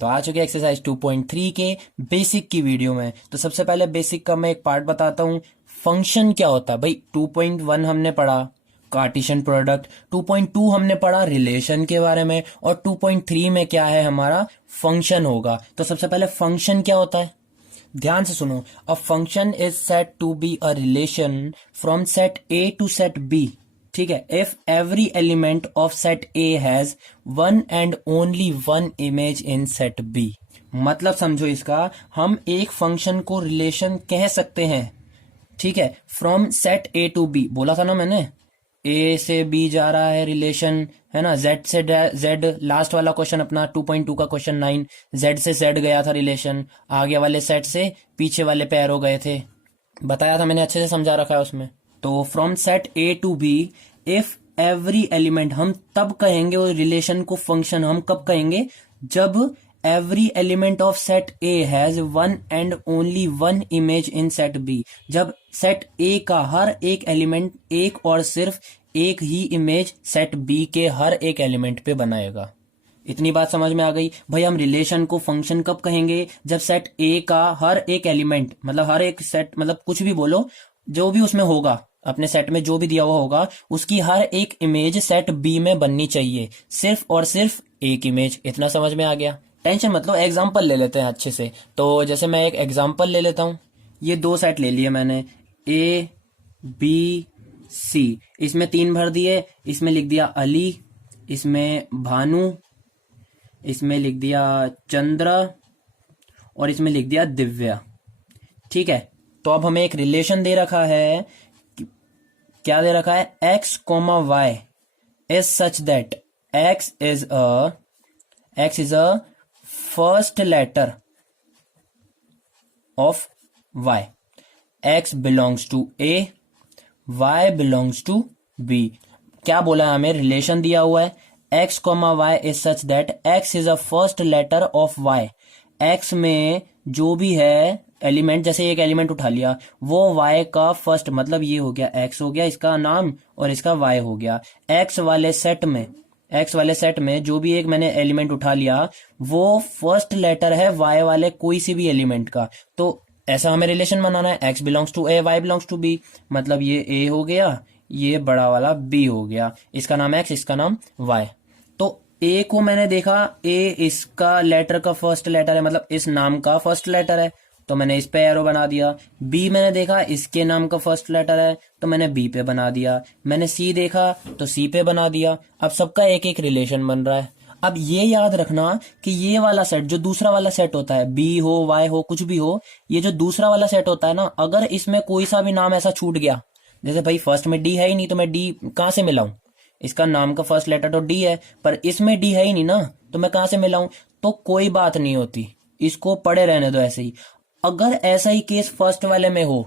तो आ चुके एक्सरसाइज 2.3 के बेसिक की वीडियो में। तो सबसे पहले बेसिक का मैं एक पार्ट बताता हूँ, फंक्शन क्या होता है। भाई 2.1 हमने पढ़ा कार्टेशियन प्रोडक्ट, 2.2 हमने पढ़ा रिलेशन के बारे में, और 2.3 में क्या है हमारा फंक्शन होगा। तो सबसे पहले फंक्शन क्या होता है, ध्यान से सुनो। A function is set to be a relation from set A to set B. ठीक है, if every element of set A has one and only one image in set B. मतलब समझो इसका, हम एक फंक्शन को रिलेशन कह सकते हैं। ठीक है, from set A to B बोला था ना मैंने, ए से बी जा रहा है रिलेशन, है ना, जेड से जेड। लास्ट वाला क्वेश्चन अपना 2.2 का क्वेश्चन 9, जेड से जेड गया था रिलेशन, आगे वाले सेट से पीछे वाले पे एरो गए थे, बताया था मैंने, अच्छे से समझा रखा है उसमें। तो from set A to B if every element, हम तब कहेंगे वो रिलेशन को फंक्शन हम कब कहेंगे, जब every element of set A has one and only one image in set B. जब सेट ए का हर एक एलिमेंट एक और सिर्फ एक ही इमेज सेट बी के हर एक एलिमेंट पे बनाएगा। इतनी बात समझ में आ गई। भाई हम रिलेशन को फंक्शन कब कहेंगे, जब सेट ए का हर एक एलिमेंट, मतलब हर एक सेट, मतलब कुछ भी बोलो, जो भी उसमें होगा, अपने सेट में जो भी दिया हुआ होगा, उसकी हर एक इमेज सेट बी में बननी चाहिए, सिर्फ और सिर्फ एक इमेज। इतना समझ में आ गया, टेंशन मतलब। एग्जाम्पल ले लेते हैं अच्छे से। तो जैसे मैं एक एग्जाम्पल ले लेता हूं, ये दो सेट ले लिए मैंने, ए बी सी, इसमें 3 भर दिए, इसमें लिख दिया अली, इसमें भानु, इसमें लिख दिया चंद्र, और इसमें लिख दिया दिव्या। ठीक है, तो अब हमें एक रिलेशन दे रखा है, क्या दे रखा है, x comma y is such that x is a first letter of y, x belongs to a, y belongs to b। क्या बोला है हमें, रिलेशन दिया हुआ है, x comma y is such that x is a first letter of y। x में जो भी है एलिमेंट, जैसे एक एलिमेंट उठा लिया, वो y का फर्स्ट, मतलब ये हो गया x हो गया इसका नाम, और इसका y हो गया। x वाले सेट में जो भी एक मैंने एलिमेंट उठा लिया, वो फर्स्ट लेटर है y वाले कोई सी भी एलिमेंट का। तो ऐसा हमें रिलेशन बनाना है, x belongs to a, y belongs to b। मतलब ये a हो गया, ये बड़ा वाला b हो गया, इसका नाम x, इसका नाम y। तो a को मैंने देखा, a इसका लेटर का फर्स्ट लेटर है, मतलब इस नाम का फर्स्ट लेटर है, तो मैंने इस पे एरो बना दिया। बी मैंने देखा, इसके नाम का फर्स्ट लेटर है, तो मैंने बी पे बना दिया। मैंने सी देखा, तो सी पे बना दिया। अब सबका एक एक रिलेशन बन रहा है। अब ये याद रखना कि ये वाला सेट, जो दूसरा वाला सेट होता है, बी हो वाई हो कुछ भी हो, ये जो दूसरा वाला सेट होता है ना, अगर इसमें कोई सा भी नाम ऐसा छूट गया, जैसे भाई फर्स्ट में डी है ही नहीं, तो मैं डी कहां से मिलाऊं, इसका नाम का फर्स्ट लेटर तो डी है, पर इसमें डी है ही नहीं ना, तो मैं कहां से मिलाऊं, तो कोई बात नहीं होती, इसको पड़े रहने दो ऐसे ही। अगर ऐसा ही केस फर्स्ट वाले में हो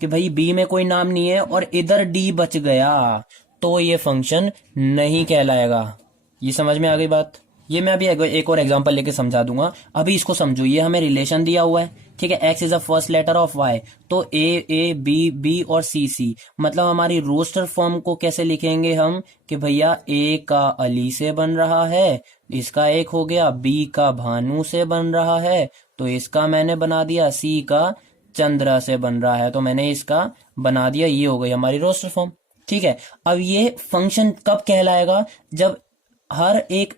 कि भाई बी में कोई नाम नहीं है और इधर डी बच गया, तो ये फंक्शन नहीं कहलाएगा। ये समझ में आ गई बात। ये मैं अभी एक और एग्जांपल लेके समझा दूंगा, अभी इसको समझो। ये हमें रिलेशन दिया हुआ है, ठीक है, x is a first letter of y, तो a b और c, मतलब हमारी रोस्टर फॉर्म को कैसे लिखेंगे हम, कि भैया a का अली से बन रहा है, इसका एक हो गया, b का भानु से बन रहा है, तो इसका मैंने बना दिया, c का चंद्रा से बन रहा है, तो मैंने इसका बना दिया। ये हो गई हमारी रोस्टर फॉर्म। ठीक है, अब ये फंक्शन कब कहलाएगा, जब हर एक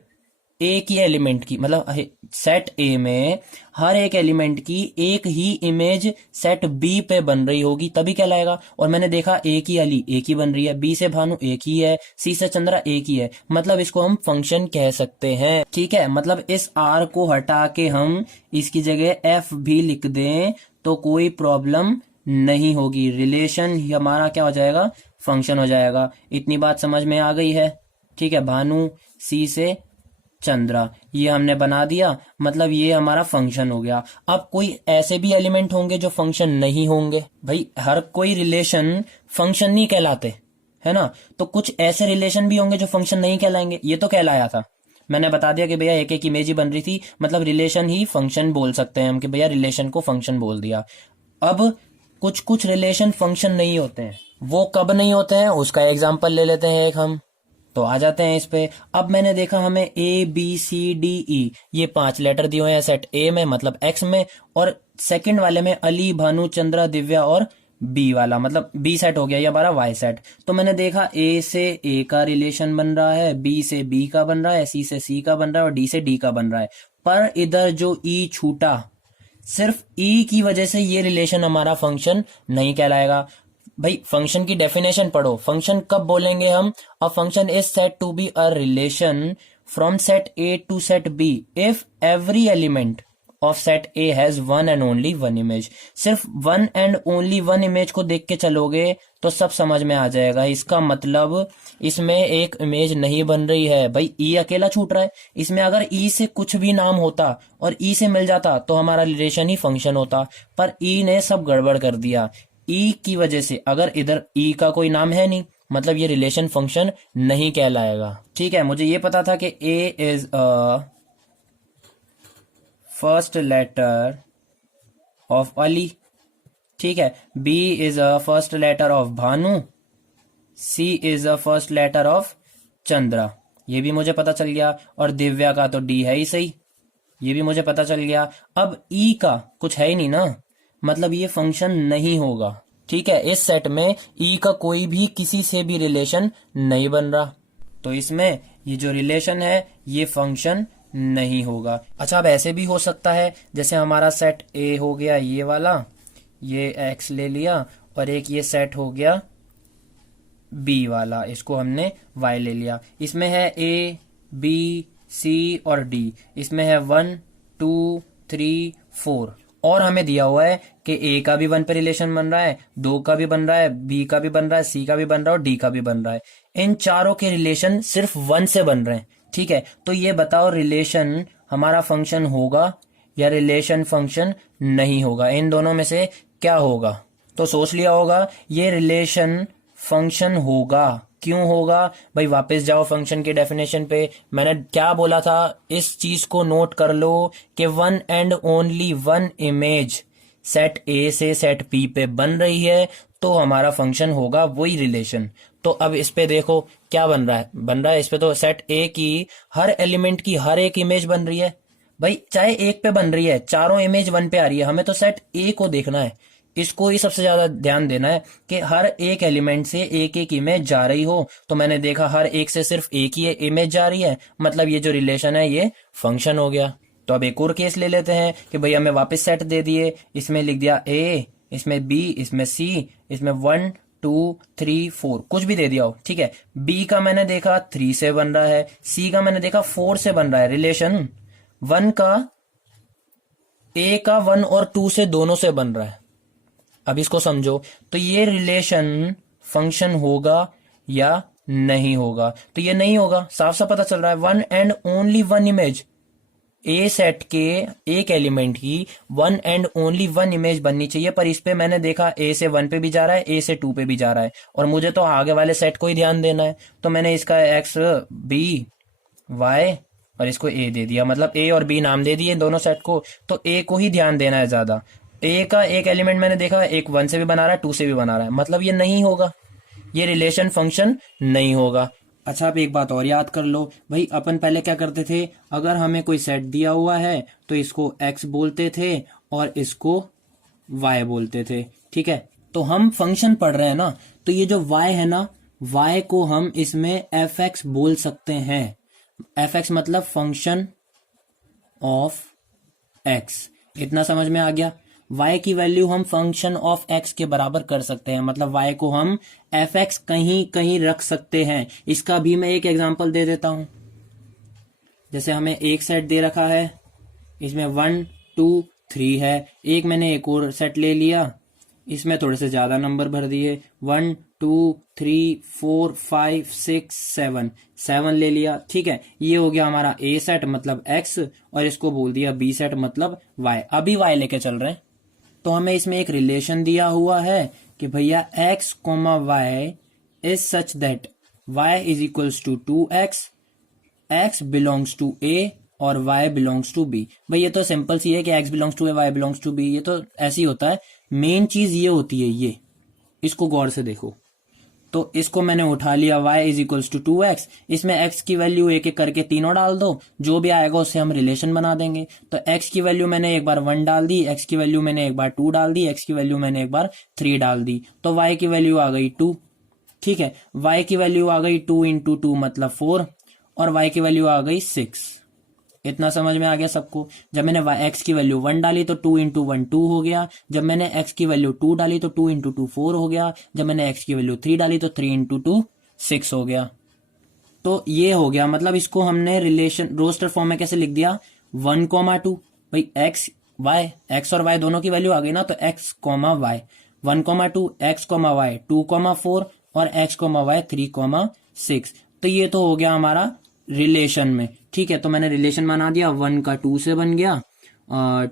की एलिमेंट की, मतलब सेट ए में हर एक एलिमेंट की एक ही इमेज सेट बी पे बन रही होगी, तभी कहलाएगा। और मैंने देखा ए की अली एक ही बन रही है, बी से भानु एक ही है, सी से चंद्रा एक ही है, मतलब इसको हम फंक्शन कह सकते हैं। ठीक है, मतलब इस आर को हटा के हम इसकी जगह एफ भी लिख दें तो कोई प्रॉब्लम नहीं होगी, रिलेशन हमारा क्या हो जाएगा, फंक्शन हो जाएगा। इतनी बात समझ में आ गई है। ठीक है, भानु सी से चंद्रा, ये हमने बना दिया, मतलब ये हमारा फंक्शन हो गया। अब कोई ऐसे भी एलिमेंट होंगे जो फंक्शन नहीं होंगे, भाई हर कोई रिलेशन फंक्शन नहीं कहलाते, है ना, तो कुछ ऐसे रिलेशन भी होंगे जो फंक्शन नहीं कहलाएंगे। ये तो कहलाया था, मैंने बता दिया कि भैया एक एक इमेज ही बन रही थी, मतलब रिलेशन ही फंक्शन बोल सकते हैं हम, कि भैया रिलेशन को फंक्शन बोल दिया। अब कुछ रिलेशन फंक्शन नहीं होते हैं, वो कब नहीं होते हैं उसका एग्जाम्पल ले लेते हैं एक हम। तो आ जाते हैं इस पे। अब मैंने देखा हमें A B C D E ये 5 लेटर दिए हुए हैं सेट ए में मतलब एक्स में, और सेकंड वाले में अली भानु चंद्रा दिव्या और बी वाला मतलब बी सेट हो गया ये हमारा वाई सेट। तो मैंने देखा ए से ए का रिलेशन बन रहा है, बी से बी का बन रहा है, सी से सी का बन रहा है और डी से डी का बन रहा है। पर इधर जो ई छूटा, सिर्फ ई की वजह से ये रिलेशन हमारा फंक्शन नहीं कहलाएगा। भाई फंक्शन की डेफिनेशन पढ़ो, फंक्शन कब बोलेंगे हम? A function is set to be a relation from set A to set B if every element of set A has one and only one image. सिर्फ one and only one image को देख के चलोगे तो सब समझ में आ जाएगा। इसका मतलब इसमें एक इमेज नहीं बन रही है। भाई ई अकेला छूट रहा है, इसमें अगर ई से कुछ भी नाम होता और ई से मिल जाता तो हमारा रिलेशन ही फंक्शन होता, पर ई ने सब गड़बड़ कर दिया। ई की वजह से अगर इधर ई का कोई नाम है नहीं मतलब ये रिलेशन फंक्शन नहीं कहलाएगा। ठीक है, मुझे ये पता था कि A is a first letter of Ali, ठीक है, B is a first letter of Bhanu, C is a first letter of Chandra, ये भी मुझे पता चल गया, और दिव्या का तो डी है ही सही, ये भी मुझे पता चल गया। अब ई का कुछ है ही नहीं ना, मतलब ये फंक्शन नहीं होगा। ठीक है, इस सेट में ई का कोई भी किसी से भी रिलेशन नहीं बन रहा, तो इसमें ये जो रिलेशन है ये फंक्शन नहीं होगा। अच्छा, अब ऐसे भी हो सकता है जैसे हमारा सेट ए हो गया ये वाला, ये एक्स ले लिया, और एक ये सेट हो गया बी वाला, इसको हमने वाई ले लिया। इसमें है ए बी सी और डी, इसमें है 1 2 3 4, और हमें दिया हुआ है कि ए का भी 1 पे रिलेशन बन रहा है, 2 का भी बन रहा है, बी का भी बन रहा है, सी का भी बन रहा है और डी का भी बन रहा है। इन चारों के रिलेशन सिर्फ 1 से बन रहे हैं। ठीक है, तो ये बताओ रिलेशन हमारा फंक्शन होगा या रिलेशन फंक्शन नहीं होगा? इन दोनों में से क्या होगा? तो सोच लिया होगा ये रिलेशन फंक्शन होगा। क्यों होगा भाई? वापस जाओ फंक्शन की डेफिनेशन पे, मैंने क्या बोला था इस चीज को नोट कर लो कि one and only one image set ए से सेट पी पे बन रही है तो हमारा फंक्शन होगा वही रिलेशन। तो अब इस पे देखो क्या बन रहा है, इस पे तो सेट ए की हर एलिमेंट की हर एक इमेज बन रही है। भाई चाहे एक पे बन रही है, चारों इमेज 1 पे आ रही है, हमें तो सेट ए को देखना है, इसको ही सबसे ज्यादा ध्यान देना है कि हर एक एलिमेंट से एक एक इमेज जा रही हो। तो मैंने देखा हर एक से सिर्फ एक ही इमेज जा रही है, मतलब ये जो रिलेशन है ये फंक्शन हो गया। तो अब एक और केस ले लेते हैं कि भाई हमें वापस सेट दे दिए, इसमें लिख दिया ए, इसमें बी, इसमें सी, इसमें 1 2 3 4 कुछ भी दे दिया हो। ठीक है, बी का मैंने देखा 3 से बन रहा है, सी का मैंने देखा 4 से बन रहा है रिलेशन, 1 का ए का 1 और 2 से दोनों से बन रहा है। अब इसको समझो, तो ये रिलेशन फंक्शन होगा या नहीं होगा? तो ये नहीं होगा, साफ साफ पता चल रहा है। 1 and only one image, A set के एक एलिमेंट की 1 एंड ओनली वन इमेज बननी चाहिए, पर इस पे मैंने देखा ए से 1 पे भी जा रहा है, ए से 2 पे भी जा रहा है, और मुझे तो आगे वाले सेट को ही ध्यान देना है। तो मैंने इसका एक्स बी वाई और इसको ए दे दिया, मतलब ए और बी नाम दे दिए दोनों सेट को, तो ए को ही ध्यान देना है ज्यादा। ए का एक एलिमेंट मैंने देखा एक 1 से भी बना रहा है, 2 से भी बना रहा है, मतलब ये नहीं होगा, ये रिलेशन फंक्शन नहीं होगा। अच्छा, आप एक बात और याद कर लो भाई, अपन पहले क्या करते थे, अगर हमें कोई सेट दिया हुआ है तो इसको एक्स बोलते थे और इसको वाई बोलते थे। ठीक है, तो हम फंक्शन पढ़ रहे हैं ना, तो ये जो वाई है ना, वाई को हम इसमें एफ एक्स बोल सकते हैं। एफ एक्स मतलब फंक्शन ऑफ एक्स, इतना समझ में आ गया। y की वैल्यू हम फंक्शन ऑफ x के बराबर कर सकते हैं, मतलब y को हम एफ एक्स कहीं कहीं रख सकते हैं। इसका भी मैं एक एग्जांपल दे देता हूं। जैसे हमें एक सेट दे रखा है, इसमें 1 2 3 है, एक मैंने एक और सेट ले लिया, इसमें थोड़े से ज्यादा नंबर भर दिए, 1 2 3 4 5 6 7 ले लिया। ठीक है, ये हो गया हमारा ए सेट मतलब x, और इसको बोल दिया बी सेट मतलब y। अभी y लेके चल रहे हैं, तो हमें इसमें एक रिलेशन दिया हुआ है कि भैया x comma y is such that y is equals to 2x, x belongs to a और y बिलोंग्स टू b। भाई ये तो सिंपल सी है कि x belongs to a, y belongs to b, ये तो ऐसे ही होता है। मेन चीज ये होती है, ये इसको गौर से देखो, तो इसको मैंने उठा लिया y is equals to 2x, इसमें x की वैल्यू एक एक करके तीनों डाल दो, जो भी आएगा उससे हम रिलेशन बना देंगे। तो x की वैल्यू मैंने एक बार 1 डाल दी, x की वैल्यू मैंने एक बार 2 डाल दी, x की वैल्यू मैंने एक बार 3 डाल दी, तो y की वैल्यू आ गई 2। ठीक है, y की वैल्यू आ गई 2 इंटू 2 मतलब 4, और y की वैल्यू आ गई 6। इतना समझ में आ गया सबको। जब मैंने x की वैल्यू 1 डाली तो 2 इंटू 1 2 हो गया, जब मैंने x की वैल्यू 2 डाली तो 2 इंटू 2 4 हो गया, जब मैंने x की वैल्यू 3 डाली तो 3 इंटू 2 6 हो गया। तो ये हो गया, मतलब इसको हमने रिलेशन रोस्टर फॉर्म में कैसे लिख दिया, 1,2 भाई x और y दोनों की वैल्यू आ गई ना, तो x, y 1,2 x, y 2,4 और x, y 3,6। तो ये तो हो गया हमारा रिलेशन में। ठीक है, तो मैंने रिलेशन बना दिया, 1 का 2 से बन गया,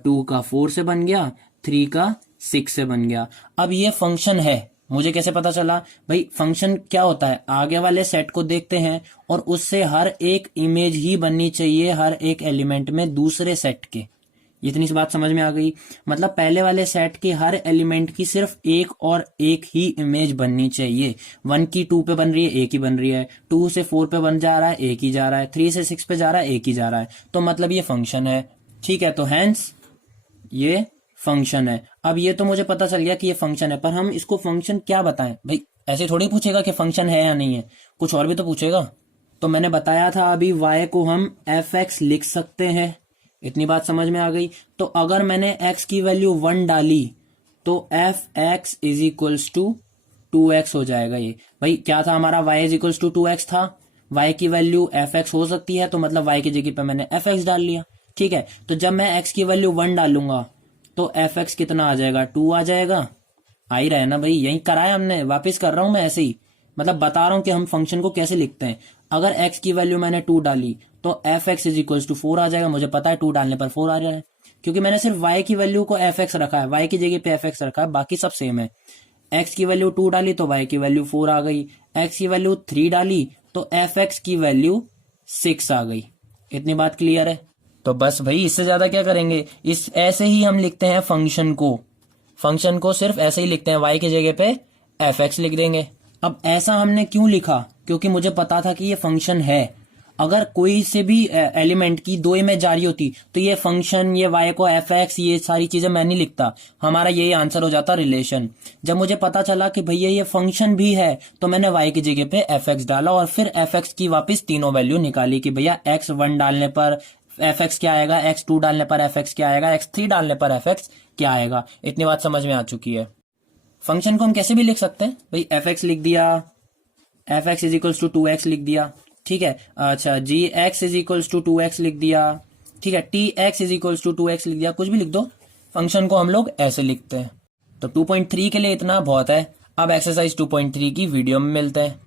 2 का 4 से बन गया, 3 का 6 से बन गया। अब ये फंक्शन है, मुझे कैसे पता चला भाई? फंक्शन क्या होता है, आगे वाले सेट को देखते हैं और उससे हर एक इमेज ही बननी चाहिए हर एक एलिमेंट में दूसरे सेट के। इतनी सी बात समझ में आ गई? मतलब पहले वाले सेट के हर एलिमेंट की सिर्फ एक और एक ही इमेज बननी चाहिए। 1 की 2 पे बन रही है, एक ही बन रही है, 2 से 4 पे बन जा रहा है, एक ही जा रहा है, 3 से 6 पे जा रहा है, एक ही जा रहा है, तो मतलब ये फंक्शन है। ठीक है, तो हैंस ये फंक्शन है। अब ये तो मुझे पता चल गया कि ये फंक्शन है, पर हम इसको फंक्शन क्या बताएं भाई? ऐसे थोड़ी पूछेगा कि फंक्शन है या नहीं है, कुछ और भी तो पूछेगा। तो मैंने बताया था अभी y को हम fx लिख सकते हैं, इतनी बात समझ में आ गई। तो अगर मैंने x की वैल्यू 1 डाली तो fx is equals to 2x हो जाएगा। ये भाई क्या था हमारा, y is equals to 2x था, y की वैल्यू fx हो सकती है, तो मतलब y की जगह पे मैंने fx डाल लिया। ठीक है, तो जब मैं x की वैल्यू 1 डालूंगा तो fx कितना आ जाएगा, 2 आ जाएगा। आ ही रहा है ना भाई, यही कराया हमने, वापिस कर रहा हूं मैं ऐसे ही, मतलब बता रहा हूं कि हम फंक्शन को कैसे लिखते हैं। अगर x की वैल्यू मैंने 2 डाली तो fx इज इक्वल्स टू 4 आ जाएगा। मुझे पता है 2 डालने पर 4 आ रहा है, क्योंकि मैंने सिर्फ y की वैल्यू को fx रखा है, y की जगह पे fx रखा है, बाकी सब सेम है। x की वैल्यू 2 डाली तो y की वैल्यू 4 आ गई, x की वैल्यू 3 डाली तो fx की वैल्यू 6 आ गई। इतनी बात क्लियर है? तो बस भाई, इससे ज्यादा क्या करेंगे, इस ऐसे ही हम लिखते हैं फंक्शन को सिर्फ ऐसे ही लिखते हैं, y की जगह पे fx लिख देंगे। अब ऐसा हमने क्यों लिखा, क्योंकि मुझे पता था कि ये फंक्शन है। अगर कोई से भी एलिमेंट की 2 इमेज जारी होती तो ये फंक्शन, ये y को fx, ये सारी चीजें मैं नहीं लिखता, हमारा यही आंसर हो जाता रिलेशन। जब मुझे पता चला कि भैया ये फंक्शन भी है तो मैंने y की जगह पे fx डाला और फिर fx की वापस तीनों वैल्यू निकाली कि भैया x 1 डालने पर fx क्या आएगा, x 2 डालने पर fx क्या आएगा, x 3 डालने पर fx क्या आएगा। इतनी बात समझ में आ चुकी है। फंक्शन को हम कैसे भी लिख सकते हैं भाई, fx लिख दिया, fx is equals to 2x लिख दिया। ठीक है, अच्छा gx is equals to 2x लिख दिया। ठीक है, tx is equals to 2x लिख दिया, कुछ भी लिख दो। फंक्शन को हम लोग ऐसे लिखते हैं। तो 2.3 के लिए इतना बहुत है। अब एक्सरसाइज 2.3 की वीडियो में मिलते हैं।